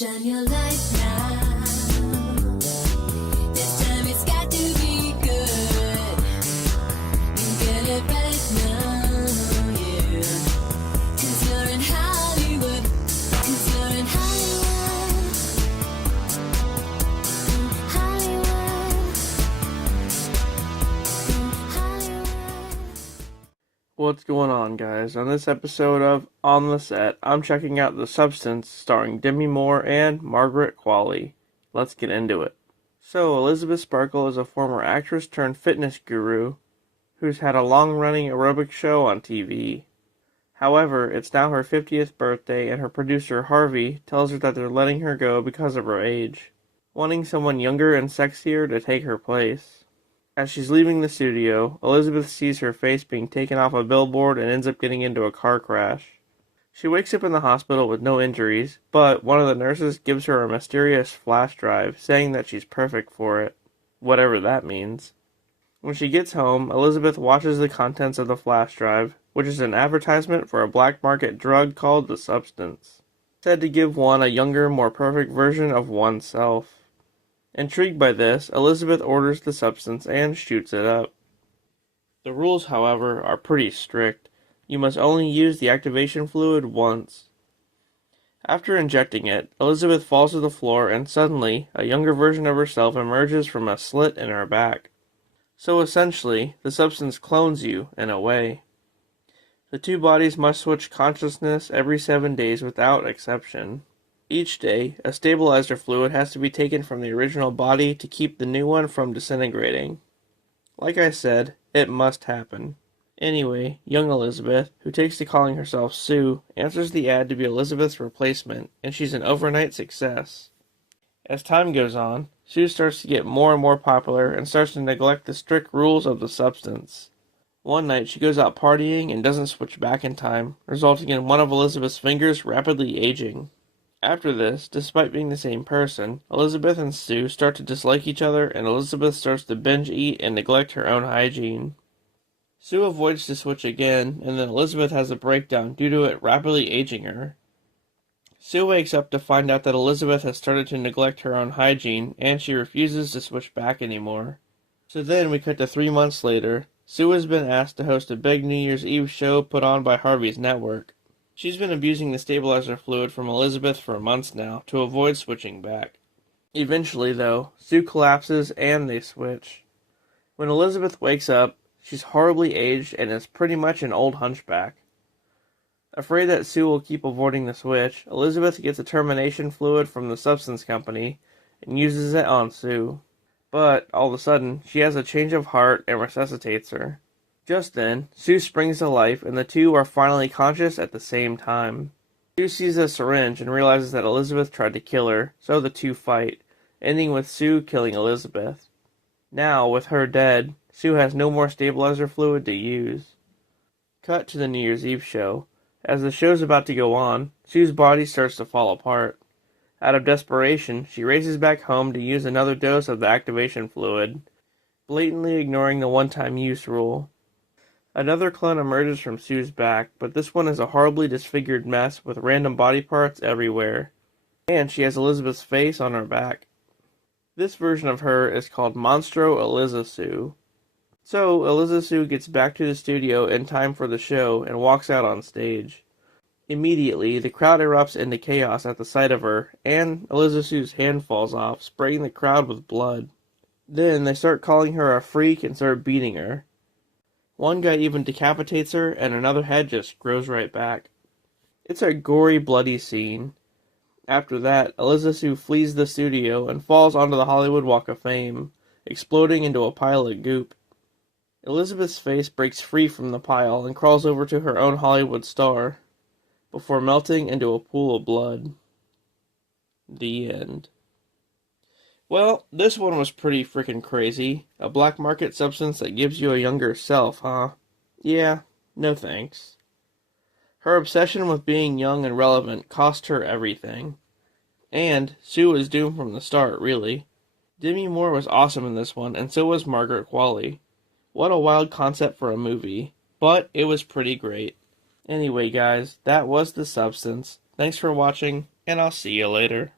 Shine your light now. This time it's got to be good. You get it right now, yeah. 'Cause you're in Hollywood. 'Cause you're in Hollywood. Hollywood. What's going on, guys? On this episode of On the Set, I'm checking out The Substance starring Demi Moore and Margaret Qualley. Let's get into it. So, Elisabeth Sparkle is a former actress turned fitness guru who's had a long-running aerobics show on TV. However, it's now her 50th birthday and her producer Harvey tells her that they're letting her go because of her age, wanting someone younger and sexier to take her place. As she's leaving the studio, Elisabeth sees her face being taken off a billboard and ends up getting into a car crash. She wakes up in the hospital with no injuries, but one of the nurses gives her a mysterious flash drive, saying that she's perfect for it, whatever that means. When she gets home, Elisabeth watches the contents of the flash drive, which is an advertisement for a black market drug called The Substance, said to give one a younger, more perfect version of oneself. Intrigued by this, Elisabeth orders the substance and shoots it up. The rules, however, are pretty strict. You must only use the activation fluid once. After injecting it, Elisabeth falls to the floor and suddenly, a younger version of herself emerges from a slit in her back. So essentially, the substance clones you, in a way. The two bodies must switch consciousness every 7 days without exception. Each day, a stabilizer fluid has to be taken from the original body to keep the new one from disintegrating. Like I said, it must happen. Anyway, young Elisabeth, who takes to calling herself Sue, answers the ad to be Elisabeth's replacement, and she's an overnight success. As time goes on, Sue starts to get more and more popular and starts to neglect the strict rules of the substance. One night, she goes out partying and doesn't switch back in time, resulting in one of Elisabeth's fingers rapidly aging. After this, despite being the same person, Elisabeth and Sue start to dislike each other and Elisabeth starts to binge eat and neglect her own hygiene. Sue avoids to switch again, and then Elisabeth has a breakdown due to it rapidly aging her. Sue wakes up to find out that Elisabeth has started to neglect her own hygiene, and she refuses to switch back anymore. So then we cut to 3 months later. Sue has been asked to host a big New Year's Eve show put on by Harvey's network. She's been abusing the stabilizer fluid from Elisabeth for months now to avoid switching back. Eventually, though, Sue collapses and they switch. When Elisabeth wakes up, she's horribly aged and is pretty much an old hunchback. Afraid that Sue will keep avoiding the switch, Elisabeth gets a termination fluid from the substance company and uses it on Sue. But, all of a sudden, she has a change of heart and resuscitates her. Just then, Sue springs to life and the two are finally conscious at the same time. Sue sees a syringe and realizes that Elisabeth tried to kill her, so the two fight, ending with Sue killing Elisabeth. Now, with her dead, Sue has no more stabilizer fluid to use. Cut to the New Year's Eve show. As the show's about to go on, Sue's body starts to fall apart. Out of desperation, she races back home to use another dose of the activation fluid, blatantly ignoring the one-time use rule. Another clone emerges from Sue's back, but this one is a horribly disfigured mess with random body parts everywhere. And she has Elisabeth's face on her back. This version of her is called Monstro Elisa-sue. So, Elisa-sue gets back to the studio in time for the show and walks out on stage. Immediately, the crowd erupts into chaos at the sight of her, and Elisa-sue's hand falls off, spraying the crowd with blood. Then they start calling her a freak and start beating her. One guy even decapitates her, and another head just grows right back. It's a gory, bloody scene. After that, Elisa-sue flees the studio and falls onto the Hollywood Walk of Fame, exploding into a pile of goop. Elisabeth's face breaks free from the pile and crawls over to her own Hollywood star, before melting into a pool of blood. The end. Well, this one was pretty freaking crazy. A black market substance that gives you a younger self, huh? Yeah, no thanks. Her obsession with being young and relevant cost her everything. And Sue was doomed from the start, really. Demi Moore was awesome in this one, and so was Margaret Qualley. What a wild concept for a movie, but it was pretty great. Anyway, guys, that was The Substance. Thanks for watching, and I'll see you later.